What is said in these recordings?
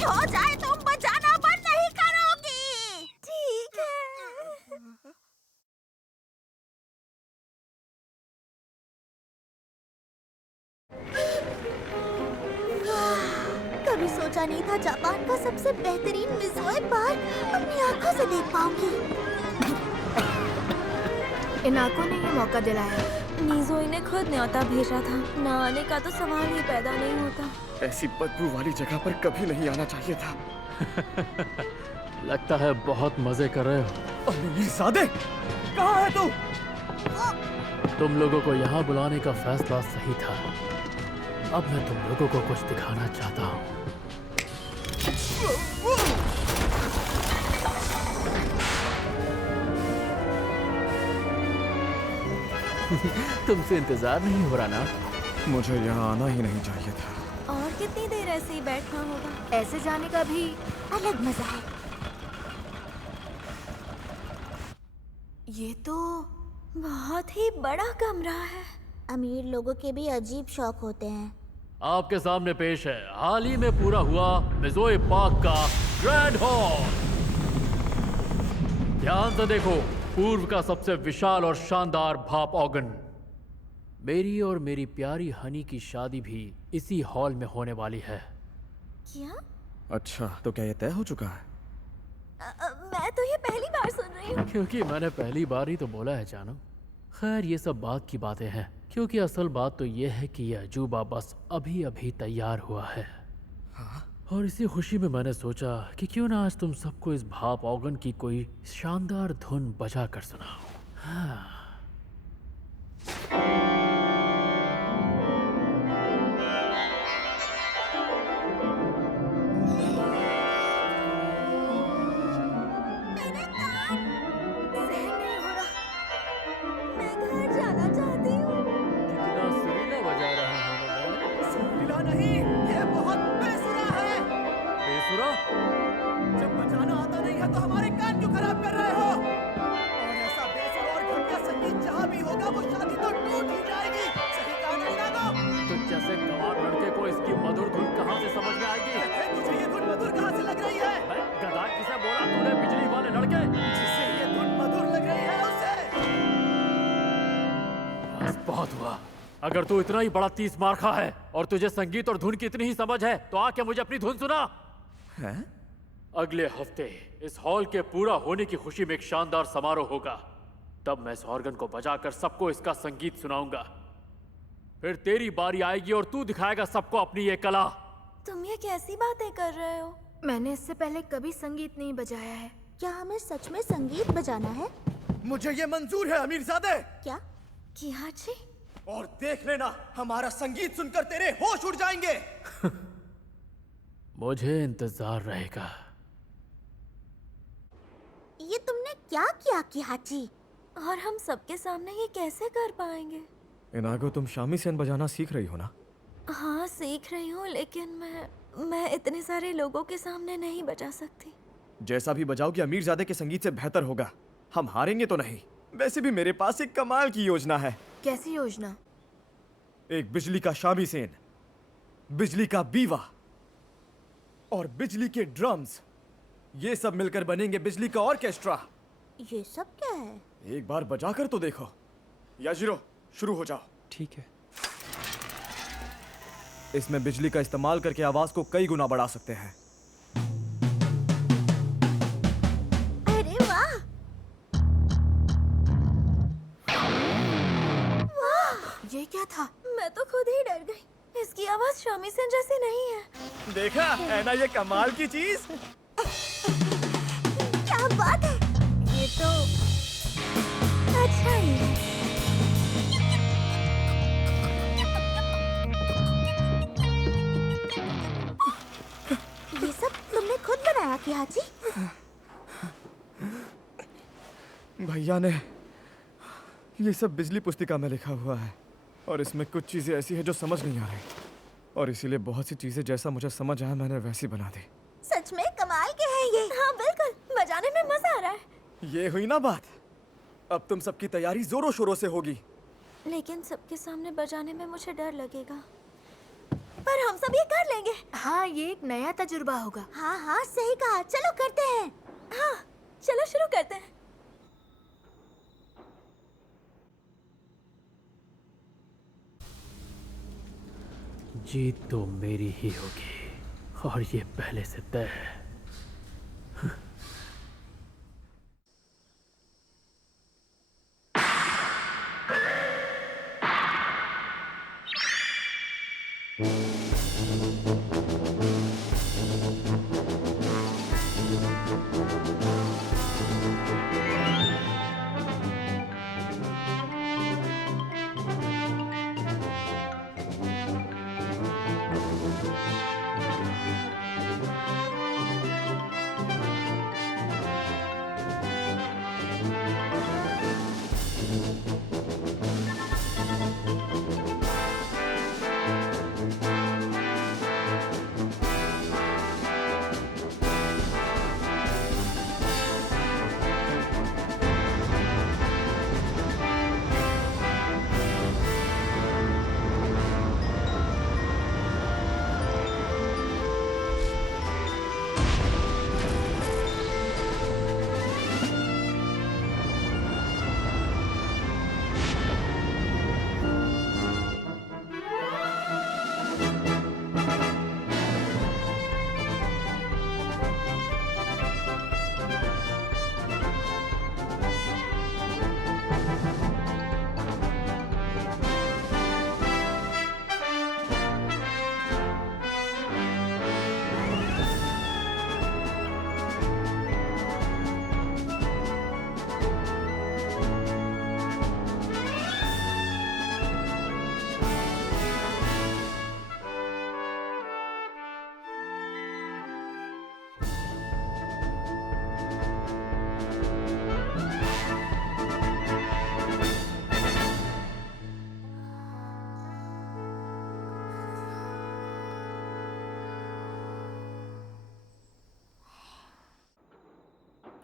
भी हो जाए तुम बजाना बंद नहीं करोगी। ठीक है। कभी सोचा नहीं था जापान का सबसे बेहतरीन मिज़ोए पार्क अपनी आंखों से देख पाऊंगी। इन आंखों ने ये मौका दिलाया। नीज़ोई ने खुद न्योता भेजा था। न आने का तो सवाल ही पैदा नहीं होता। ऐसी बदबू वाली जगह पर कभी नहीं आना चाहिए था। लगता है बहुत मजे कर रहे हो। अमीरजादे, कहाँ है तू? तुम लोगों को यहाँ बुलाने का फैसला सही था। अब मैं तुम लोगों को कुछ दिखाना चाहता हूँ। तुमसे इंतजार नहीं हो रहा ना? मुझे यहाँ आना ही नहीं चाहिए था। और कितनी देर ऐसे ही बैठना होगा? ऐसे जाने का भी अलग मजा है। ये तो बहुत ही बड़ा कमरा है। अमीर लोगों के भी अजीब शौक होते हैं। आपके सामने पेश है हाल ही में पूरा हुआ मिज़ोए पार्क का ग्रैंड हॉल। ध्यान से देखो, पूर्व का सबसे विशाल और शानदार भाप ऑर्गन। मेरी और मेरी प्यारी हनी की शादी भी इसी हॉल में होने वाली है। क्या? अच्छा, तो क्या ये तय हो चुका है? मैं तो ये पहली बार सुन रही हूँ। क्योंकि मैंने पहली बार ही तो बोला है जानू। खैर ये सब बात की बातें हैं, क्योंकि असल बात तो ये है कि यह अजूबा बस अभी अभी तैयार हुआ है। और इसी खुशी में मैंने सोचा कि क्यों ना आज तुम सबको इस भाप ऑर्गन की कोई शानदार धुन बजा कर सुनाऊं। हाँ। जब बजाना आता नहीं है तो हमारे कान क्यों खराब कर रहे हो? और ऐसा बेसुरा और घटिया संगीत जहाँ भी होगा वो शादी तो टूट ही जाएगी। सही गाना उड़ा दो। तो जैसे गंवार लड़के को इसकी मधुर धुन कहाँ से समझ में आएगी? तुझे ये धुन मधुर कहाँ से लग रही है? गधा किसे बोला तूने? बिजली वाले लड़के। जिससे ये धुन मधुर लग रही है उसे। बस बहुत हुआ। अगर तू इतना ही बड़ा तीस मार्खा है और तुझे संगीत और धुन की इतनी ही समझ है तो आके मुझे अपनी धुन सुना। हैं? अगले हफ्ते इस हॉल के पूरा होने की खुशी में एक शानदार समारोह होगा। तब मैं इस ऑर्गन को बजाकर सबको इसका संगीत सुनाऊंगा। फिर तेरी बारी आएगी और तू दिखाएगा सबको अपनी ये कला। तुम ये कैसी बातें कर रहे हो? मैंने इससे पहले कभी संगीत नहीं बजाया है। क्या हमें सच में संगीत बजाना है? मुझे ये मंजूर है अमीरजादे। क्या? किहाची? और देख लेना, हमारा संगीत सुनकर तेरे होश उड़ जाएंगे। मुझे इंतजार रहेगा। ये तुमने क्या किया किहाची? और हम सबके सामने ये कैसे कर पाएंगे? इनागो, तुम शामीसेन बजाना सीख रही हो ना? हाँ सीख रही हूँ, लेकिन मैं इतने सारे लोगों के सामने नहीं बजा सकती। जैसा भी बजाओगे अमीरजादे के संगीत से बेहतर होगा। हम हारेंगे तो नहीं। वैसे भी मेरे पास एक कमाल की योजना है। कैसी योजना? एक बिजली का शामीसेन, बिजली का बीवा और बिजली के ड्रम्स, ये सब मिलकर बनेंगे बिजली का ऑर्केस्ट्रा। ये सब क्या है? एक बार बजाकर तो देखो। याजिरो, शुरू हो जाओ। ठीक है। इसमें बिजली का इस्तेमाल करके आवाज को कई गुना बढ़ा सकते हैं। अरे वाह! वाह! ये क्या था? मैं तो खुद ही डर गई। इसकी आवाज शामीसेन जैसी नहीं है। देखा है ना ये कमाल की चीज? क्या बात है! ये तो अच्छा ही है। ये सब तुमने खुद बनाया किहाची? भैया ने ये सब बिजली पुस्तिका में लिखा हुआ है और इसमें कुछ चीजें ऐसी है जो समझ नहीं आ रही, और इसीलिए बहुत सी चीजें जैसा मुझे समझ आया मैंने वैसी बना दी। सच में कमाल के हैं ये। हाँ बिल्कुल, बजाने में मजा आ रहा है। ये हुई ना बात। अब तुम सबकी तैयारी जोरों शोरों से होगी। लेकिन सबके सामने बजाने में मुझे डर लगेगा। पर हम सब ये कर लेंगे। हाँ, ये एक नया तजुर्बा होगा। हाँ हाँ सही कहा, चलो करते हैं। हाँ चलो शुरू करते हैं। जीत तो मेरी ही होगी और ये पहले से तय है।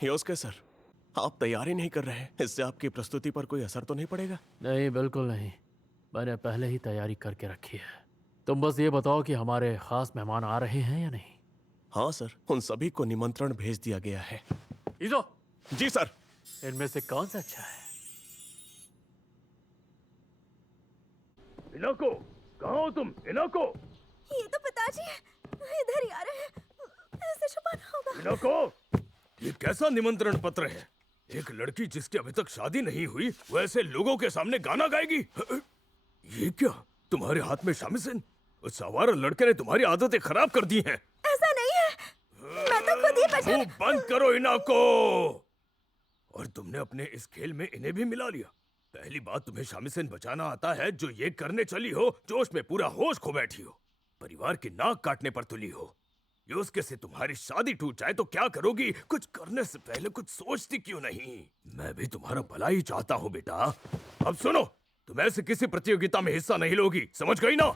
योस्के सर, आप तैयारी नहीं कर रहे हैं, इससे आपकी प्रस्तुति पर कोई असर तो नहीं पड़ेगा? नहीं, बिल्कुल नहीं। मैंने पहले ही तैयारी करके रखी है। तुम बस ये बताओ कि हमारे खास मेहमान आ रहे हैं या नहीं। हाँ सर, उन सभी को निमंत्रण भेज दिया गया है। इज़ो, जी सर। इनमें से कौन सा अच्छा है? इनाको, कहाँ हो तुम? इनाको, ये तो पिताजी है, इधर ही आ रहे हैं। ऐसे छुपाना होगा। इनाको, ये कैसा निमंत्रण पत्र है? एक लड़की जिसकी अभी तक शादी नहीं हुई वो ऐसे लोगों के सामने गाना गाएगी? ये क्या, तुम्हारे हाथ में शामिसन? उस आवारा लड़के ने तुम्हारी आदतें खराब कर दी हैं। ऐसा नहीं है, मैं तो खुद ही बचा। मुंह बंद करो इनाको। और तुमने अपने इस खेल में इन्हें भी मिला लिया। पहली बात, तुम्हें शामिसन बचाना आता है जो ये करने चली हो, जोश में पूरा होश खो बैठी हो, परिवार की नाक काटने पर तुली हो। योस्के से तुम्हारी शादी टूट जाए तो क्या करोगी? कुछ करने से पहले कुछ सोचती क्यों नहीं? मैं भी तुम्हारा भला ही चाहता हूँ बेटा। अब सुनो, तुम ऐसे किसी प्रतियोगिता में हिस्सा नहीं लोगी, समझ गई ना?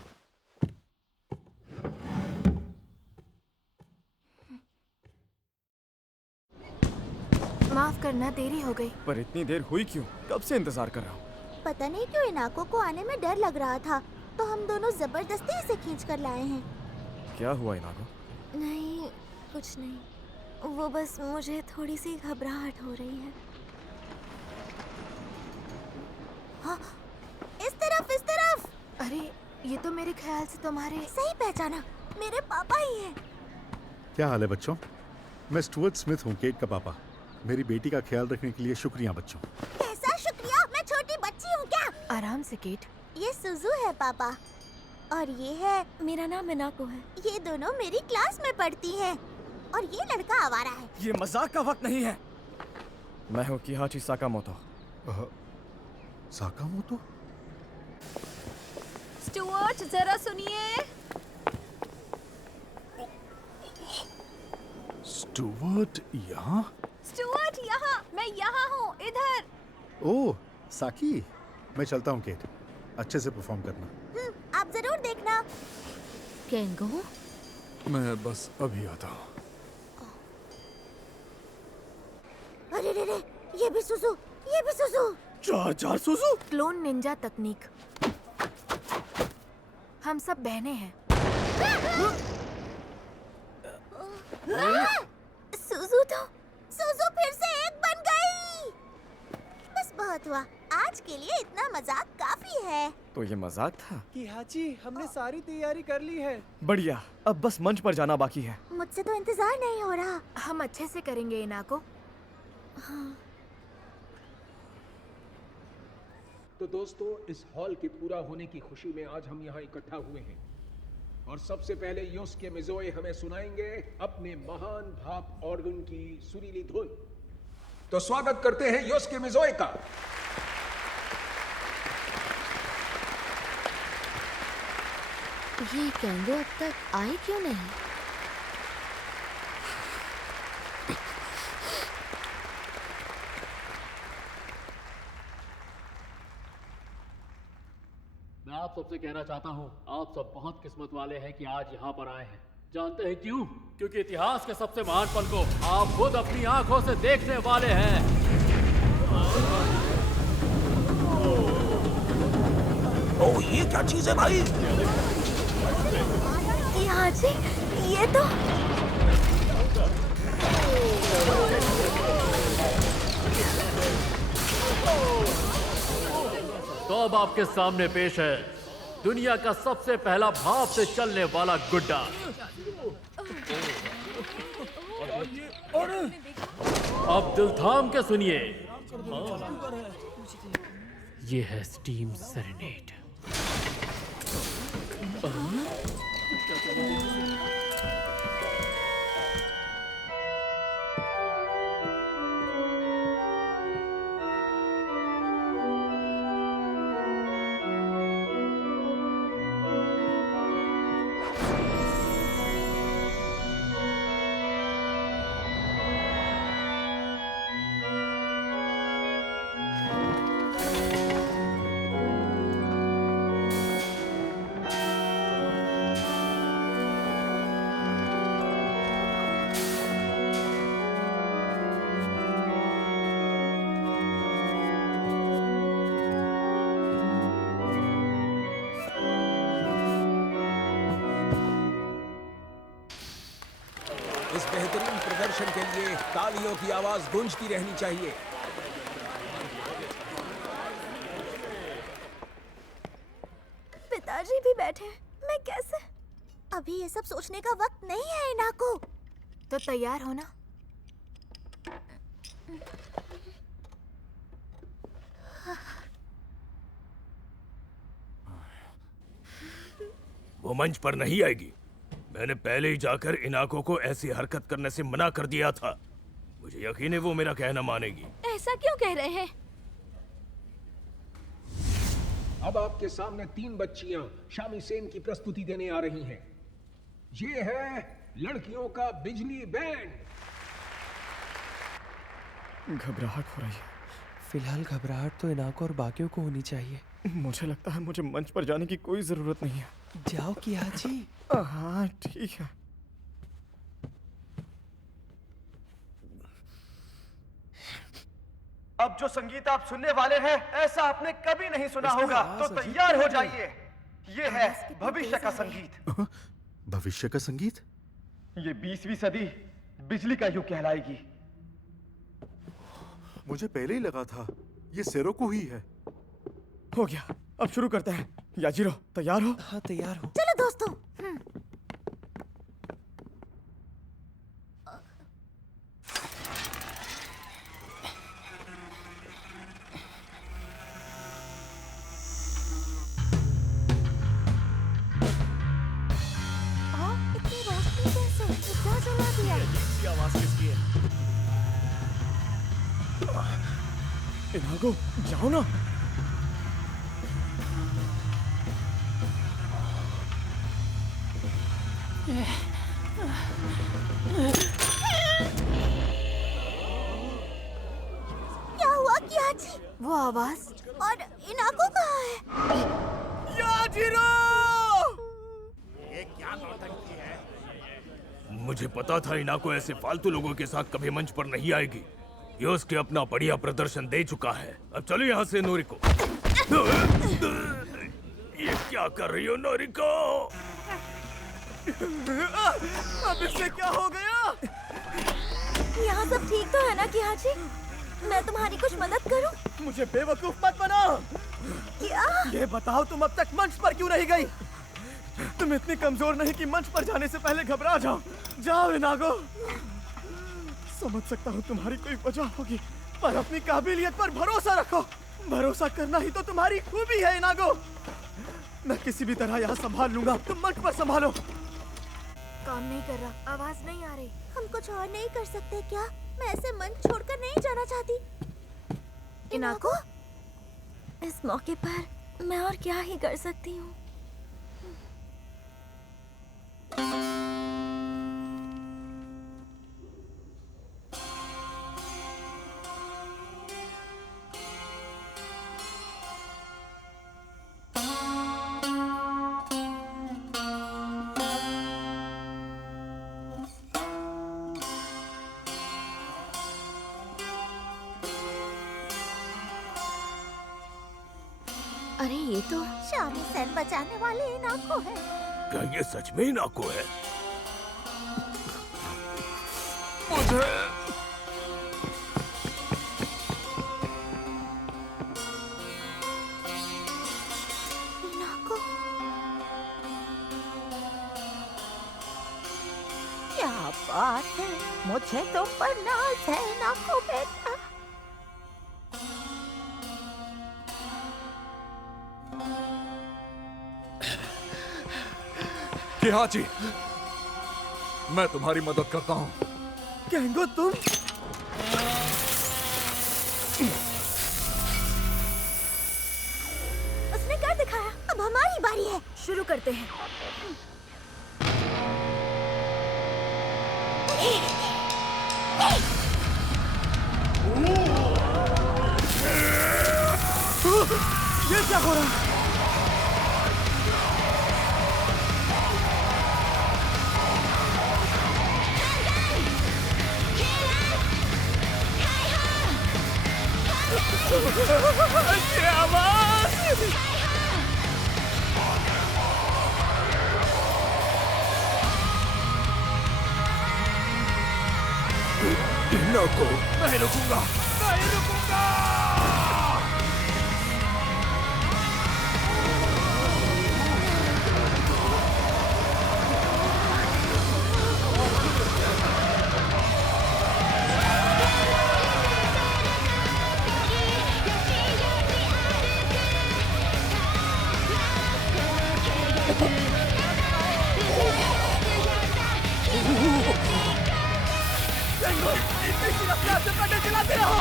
माफ करना, देरी हो गई। पर इतनी देर हुई क्यों? कब से इंतजार कर रहा हूँ। पता नहीं क्यों इनाको को आने में डर लग रहा था, तो हम दोनों जबरदस्ती इसे खींच कर लाए हैं। क्या हुआ इनाको? नहीं, कुछ नहीं। वो बस मुझे थोड़ी सी घबराहट हो रही है। हाँ, इस तरफ, इस तरफ। अरे, ये तो मेरे ख्याल से तुम्हारे। सही पहचाना, मेरे पापा ही हैं। क्या हाल है बच्चों? मैं स्टुअर्ट स्मिथ हूँ, केट का पापा। मेरी बेटी का ख्याल रखने के लिए शुक्रिया बच्चों। कैसा शुक्रिया? मैं छोटी बच्ची हूँ क्या? आराम से केट। ये सुजू है पापा, और ये है, मेरा नाम मिनाको है। ये दोनों मेरी क्लास में पढ़ती हैं, और ये लड़का आवारा है। ये मजाक का वक्त नहीं है। मैं हूँ किहाची साकामोतो। साकामोतो? स्टुअर्ट, जरा सुनिए। स्टुअर्ट यहाँ? स्टुअर्ट यहाँ, मैं यहाँ हूँ, इधर। ओह, साकी। मैं चलता हूँ केट, अच्छे से परफॉर्म करना। आप जरूर देखना। केंगो? मैं बस अभी आता हूँ। अरे रे रे, ये भी सुजू, ये भी सुजू। चार सुजू। क्लोन निंजा तकनीक। हम सब बहनें हैं। सुजू फिर से एक बन गई। बस बहुत हुआ, आज के लिए इतना मजाक काफी है। तो ये मजाक था? किहाची, हमने सारी तैयारी कर ली है। बढ़िया, अब बस मंच पर जाना बाकी है। मुझसे तो इंतजार नहीं हो रहा। हम अच्छे से करेंगे इनाको। तो दोस्तों, इस हॉल के पूरा होने की खुशी में आज हम यहाँ इकट्ठा हुए हैं और सबसे पहले योस्के मिज़ोए हमें सुनाएंगे अपने महान भाप ऑर्गन की सुरीली धुन। तो स्वागत करते हैं योस्के मिज़ोए का। ये कैंगो अब तक आए क्यों नहीं? मैं आप सबसे कहना चाहता हूँ, आप सब बहुत किस्मत वाले हैं कि आज यहाँ पर आए हैं। जानते हैं क्यों? क्योंकि इतिहास के सबसे महान पल को आप खुद अपनी आंखों से देखने वाले हैं। ओह, ये क्या चीज है भाई? यहाँ जी, ये तो अब आपके सामने पेश है दुनिया का सबसे पहला भाप से चलने वाला गुड्डा। अब दिल थाम के सुनिए, ये है स्टीम सेरेनेड। इस बेहतरीन प्रदर्शन के लिए तालियों की आवाज गूंजती रहनी चाहिए। पिताजी भी बैठे हैं, मैं कैसे? अभी ये सब सोचने का वक्त नहीं है इनाको। तो तैयार हो ना? वो मंच पर नहीं आएगी। मैंने पहले ही जाकर इनाको को ऐसी हरकत करने से मना कर दिया था। मुझे यकीन है वो मेरा कहना मानेगी। ऐसा क्यों कह रहे हैं? अब आपके सामने 3 बच्चियां शामीसेन की प्रस्तुति देने आ रही हैं। ये है लड़कियों का बिजली बैंड। घबराहट हो रही है। फिलहाल घबराहट तो इनाको और बाकियों को होनी चाहिए। मुझे लगता है मुझे मंच पर जाने की कोई जरूरत नहीं है। जाओ किहाची। हाँ ठीक है। अब जो संगीत आप सुनने वाले हैं ऐसा आपने कभी नहीं सुना होगा, तो तैयार हो जाइए। ये है भविष्य का संगीत। भविष्य का संगीत? ये 20वीं सदी बिजली का युग कहलाएगी। मुझे पहले ही लगा था ये सेरोको ही है। हो गया, अब शुरू करते हैं। याजिरो तैयार हो? हाँ तैयार हो। चलो दोस्तों। इतनी रोशनी कैसे? क्या जला दिया? ये आवाज किसकी है? इनागो जाओ ना। क्या हुआ किहाची? वो आवाज? और इनाको कहाँ है? याजिरो! मुझे पता था इनाको ऐसे फालतू लोगों के साथ कभी मंच पर नहीं आएगी। ये उसके अपना बढ़िया प्रदर्शन दे चुका है। अब चलो यहाँ से नोरिको। ये क्या कर रही हो नोरिको? अब इससे क्या हो गया? यहाँ सब ठीक तो है ना किहाची? मैं तुम्हारी कुछ मदद करूं? मुझे बेवकूफ मत बनाओ। क्या? ये बताओ तुम अब तक मंच पर क्यों नहीं गई? तुम इतनी कमजोर नहीं कि मंच पर जाने से पहले घबरा जाओ। जाओ इनागो। समझ सकता हूँ तुम्हारी कोई वजह होगी, पर अपनी काबिलियत पर भरोसा रखो। भरोसा करना ही तो तुम्हारी खूबी है इनागो। मैं किसी भी तरह यहाँ संभाल लूंगा, तुम मंच पर संभालो। काम नहीं कर रहा, आवाज नहीं आ रही। हम कुछ और नहीं कर सकते क्या? मैं ऐसे मंच छोड़कर नहीं जाना चाहती। इनाको, इस मौके पर मैं और क्या ही कर सकती हूँ? अरे ये तो शामिसेन बचाने वाले इनाको है। क्या ये सच में इनाको है? इनाको, क्या बात है, मुझे तो पर नाज है इनाको बेटा। किहाची, मैं तुम्हारी मदद करता हूँ। केंगो तुम? उसने कर दिखाया, अब हमारी बारी है। शुरू करते हैं। ये क्या हो रहा है? क्या आवाज? इनाको, नहीं रुकूंगा, नहीं रुकूंगा। चलाते रहो।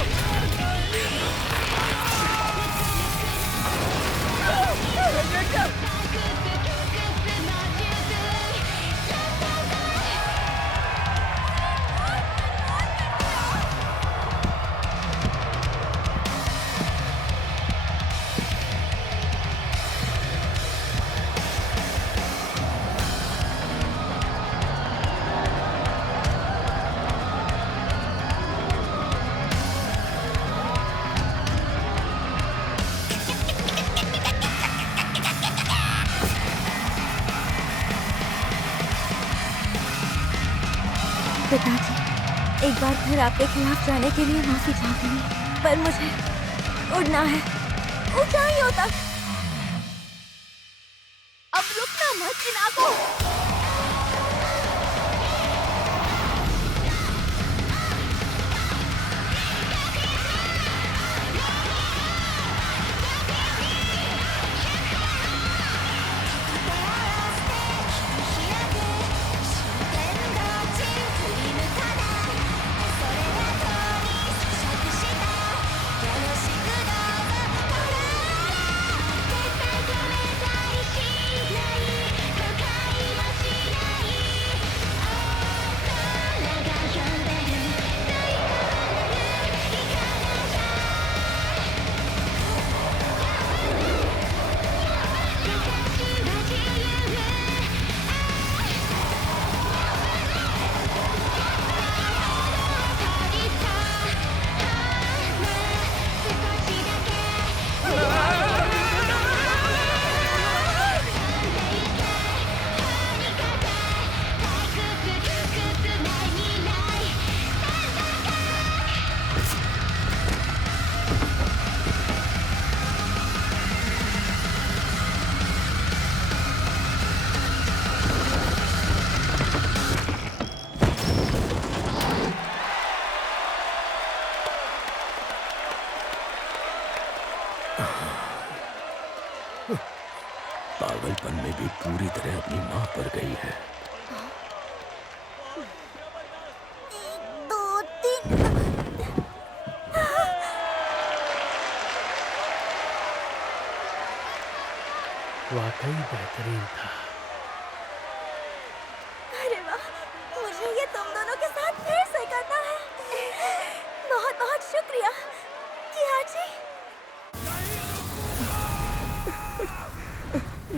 पिताजी, एक बार फिर आपके खिलाफ जाने के लिए माफी चाहती हूँ, पर मुझे उड़ना है ऊंचाइयों तक। अब रुकना मत इनाको। पागलपन में भी पूरी तरह अपनी माँ पर गई है। 1 2 3 वाकई बेहतरीन था। अरे वाह, मुझे ये तुम दोनों के साथ फिर से करना है। बहुत बहुत शुक्रिया किया जी।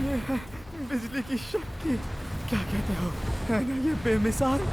ये है बिजली की शक्ति। क्या कहते हो, है ना ये बेमिसाल?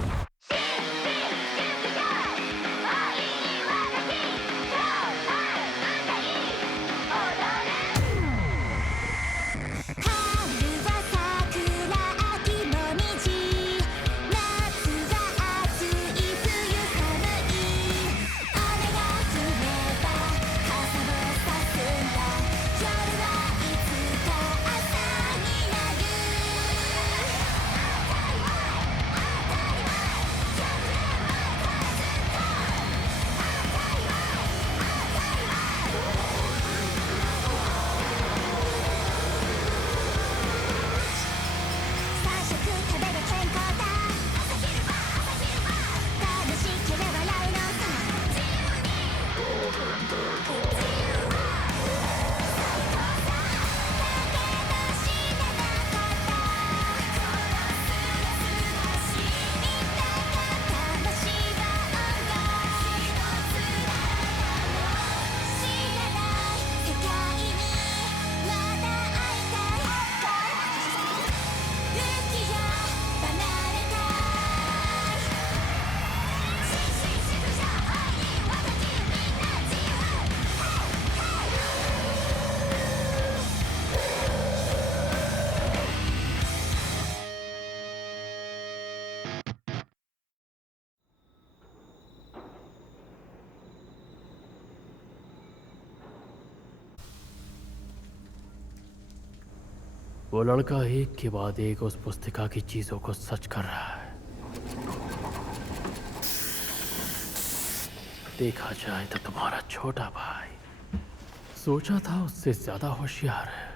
वो लड़का एक के बाद एक उस पुस्तिका की चीजों को सच कर रहा है। देखा जाए तो तुम्हारा छोटा भाई सोचा था उससे ज्यादा होशियार है।